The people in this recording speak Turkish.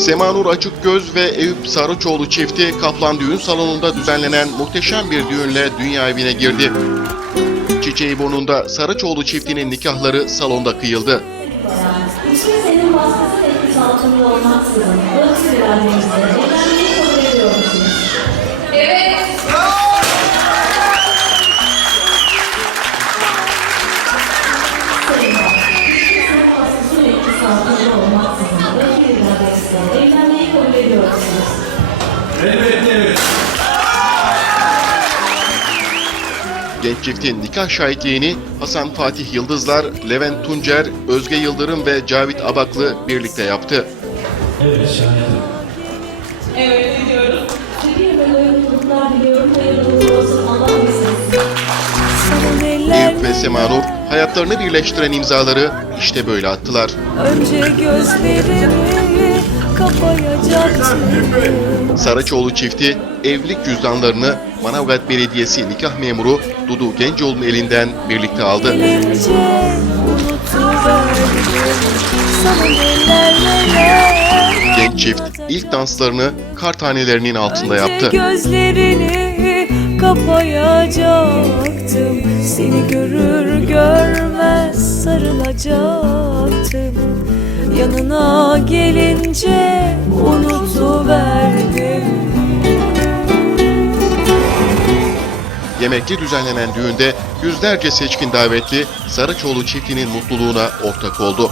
Semanur Açıkgöz ve Eyüp Sarıçoğlu çifti Kaplan Düğün Salonu'nda düzenlenen muhteşem bir düğünle dünya evine girdi. Çiçeği burnunda Sarıçoğlu çiftinin nikahları salonda kıyıldı. Hiç kimsenin baskısı etkisi altında olmaksızın ölçü iradenizle Genç çiftin nikah şahitliğini Hasan Fatih Yıldızlar, Levent Tuncer, Özge Yıldırım ve Cavit Abaklı birlikte yaptı. Uğurlu olsun. Allah mesut Eyüp ve Semanur hayatlarını birleştiren imzaları işte böyle attılar. Önce gözlerimi Saraçoğlu çifti evlilik cüzdanlarını Manavgat Belediyesi nikah memuru Dudu Gencoğlu'nun elinden birlikte aldı. Genç çift ilk danslarını kar tanelerinin altında yaptı. gözlerini kapayacaktım Seni görür görmez sarılacaktım Yanına gelince unutuverdim Yemekli düzenlenen düğünde yüzlerce seçkin davetli Saraçoğlu çiftinin mutluluğuna ortak oldu.